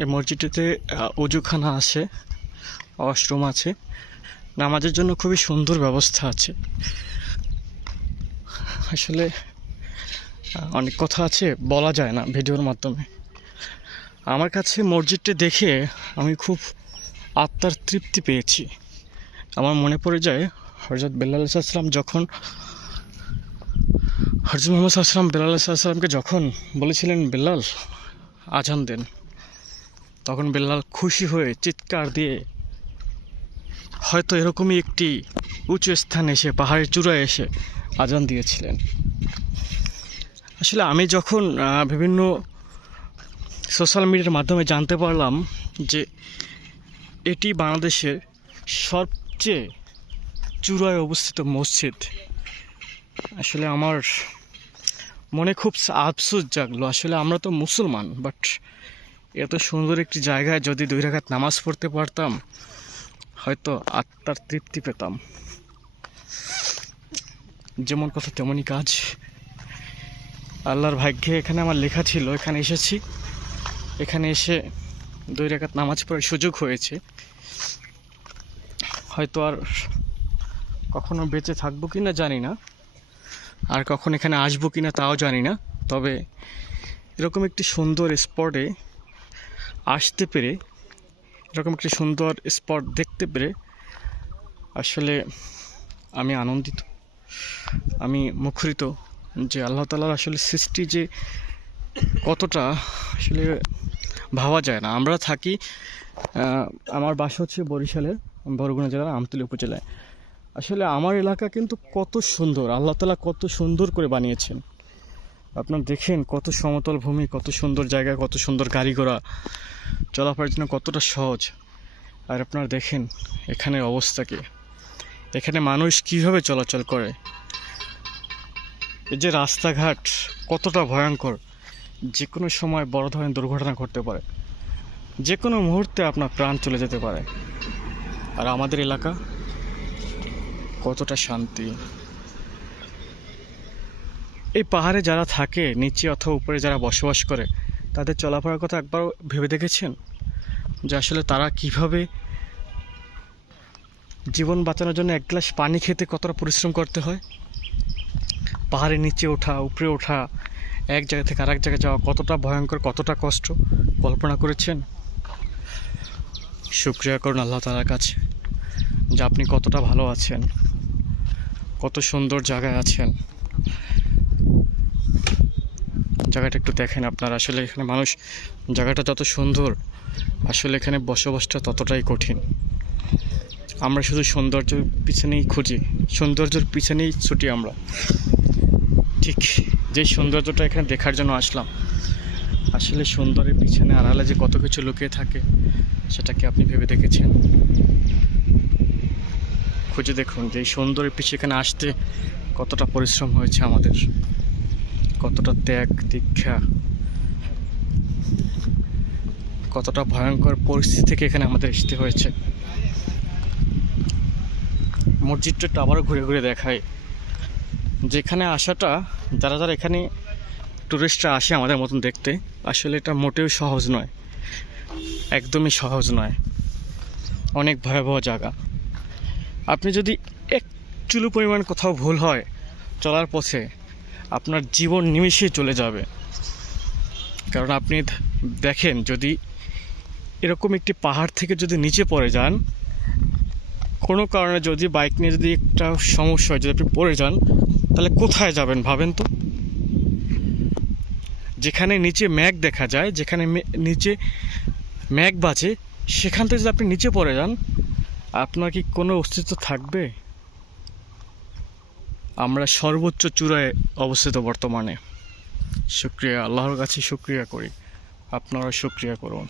এই মসজিদটিতে অজুখানা আছে, ওয়াশরুম আছে, নামাজের জন্য খুবই সুন্দর ব্যবস্থা আছে। আসলে অনেক কথা আছে, বলা যায় না ভিডিওর মাধ্যমে। আমার কাছে মসজিদটি দেখে আমি খুব আত্মার তৃপ্তি পেয়েছি। আমার মনে পড়ে যায় হযরত বেলাল সাল্লাম যখন হযরত মুহাম্মদ সাল্লাম বেলাল সাল্লামকে যখন বলেছিলেন বেলাল আজান দেন, তখন বেলাল খুশি হয়ে চিৎকার দিয়ে হয়তো এরকমই একটি উঁচু স্থানে এসে, পাহাড়ের চূড়ায় এসে আজান দিয়েছিলেন। আসলে আমি যখন বিভিন্ন সোশ্যাল মিডিয়ার মাধ্যমে জানতে পারলাম যে এটি বাংলাদেশের সবচেয়ে চূড়ায় অবস্থিত মসজিদ, আসলে আমার মনে খুব আফসোস জাগলো। আসলে আমরা তো মুসলমান, বাট এত সুন্দর একটি জায়গায় যদি 2 রাকাত নামাজ পড়তে পারতাম, হয়তো আত্মার তৃপ্তি পেতাম। যেমন কথা তেমনই কাজ। আল্লাহর ভাগ্যে এখানে আমার লেখা ছিল, এখানে এসেছি, এখানে এসে 2 রাকাত নামাজ পড়ার সুযোগ হয়েছে। হয়তো আর কখনো বেঁচে থাকবো কিনা জানি না, আর কখন এখানে আসবো কিনা তাও জানি না। তবে এরকম একটি সুন্দর স্পটে আসতে পেরে, এরকম একটি সুন্দর স্পট দেখতে পেরে আসলে আমি আনন্দিত, আমি মুখরিত যে আল্লাহ তাআলার আসলে সৃষ্টি যে কতটা আসলে ভাবা যায় না। আমরা থাকি, আমার বাসা হচ্ছে বরিশালের বরগুনা জেলার আমতলী উপজেলায়। আসলে আমার এলাকা কিন্তু কত সুন্দর, আল্লাহ তাআলা কত সুন্দর করে বানিয়েছেন। আপনারা দেখেন কত সমতল ভূমি, কত সুন্দর জায়গা, কত সুন্দর গাড়ি ঘোড়া চলাফেরার জন্য কতটা সহজ। আর আপনারা দেখেন এখানের অবস্থা কি, এখানে মানুষ কিভাবে চলাচল করে, এই যে রাস্তাঘাট কতটা ভয়ঙ্কর, যে কোনো সময় বড় ধরনের দুর্ঘটনা ঘটতে পারে, যে কোনো মুহূর্তে আপনার প্রাণ চলে যেতে পারে। আর আমাদের এলাকা কতটা শান্তি। এই পাহাড়ে যারা থাকে, নিচে অথবা উপরে যারা বসবাস করে, তাদের চলাফেরার কথা একবার ভেবে দেখেছেন যে আসলে তারা কিভাবে জীবন বাঁচানোর জন্য 1 গ্লাস পানি খেতে কতটা পরিশ্রম করতে হয়? পাহাড়ের নিচে ওঠা, উপরে ওঠা, এক জায়গা থেকে আরেক জায়গায় যাওয়া কতটা ভয়ঙ্কর, কতটা কষ্ট কল্পনা করেছেন? শুকরিয়া করুন আল্লাহ তাআলার কাছে যে আপনি কতটা ভালো আছেন, কত সুন্দর জায়গায় আছেন। জায়গাটা একটু দেখেন আপনারা। আসলে এখানে মানুষ, জায়গাটা যত সুন্দর, আসলে এখানে বসবাসটা ততটাই কঠিন। আমরা শুধু সৌন্দর্যের পিছনেই খুঁজি, সৌন্দর্যের পিছনেই ছুটি আমরা। ঠিক যে সৌন্দর্যটা এখানে দেখার জন্য আসলাম, আসলে সুন্দরের পিছনে আড়ালে যে কত কিছু লুকিয়ে থাকে, সেটা কি আপনি ভেবে দেখেছেন? খুঁজে দেখুন যে এই সুন্দরের পিছনে এখানে আসতে কতটা পরিশ্রম হয়েছে আমাদের, কতটা ত্যাগ দীক্ষা, কতটা ভয়ঙ্কর পরিস্থিতি থেকে এখানে আমাদের আসতে হয়েছে। মসজিদটা আবারও ঘুরে ঘুরে দেখায়, যেখানে আসাটা, যারা যারা এখানে টুরিস্টরা আসে আমাদের মতন দেখতে, আসলে এটা মোটেও সহজ নয়, একদমই সহজ নয়, অনেক ভয়াবহ জায়গা। আপনি যদি এক চুলো পরিমাণ কোথাও ভুল হয় চলার পথে, আপনার জীবন নিমেষেই চলে যাবে। কারণ আপনি দেখেন, যদি এরকম একটি পাহাড় থেকে যদি নিচে পড়ে যান, কোনো কারণে যদি বাইক নিয়ে যদি একটা সমস্যা হয়, যদি আপনি পড়ে যান, তাহলে কোথায় যাবেন ভাবেন তো? যেখানে নিচে মেঘ দেখা যায়, যেখানে নিচে মেঘ বাজে, সেখান থেকে যদি আপনি নিচে পড়ে যান, আপনার কি কোনো অস্তিত্ব থাকবে? আমরা সর্বোচ্চ চূড়ায় অবস্থিত বর্তমানে। শুকরিয়া, আল্লাহর কাছে শুকরিয়া করি, আপনারা শুকরিয়া করুন।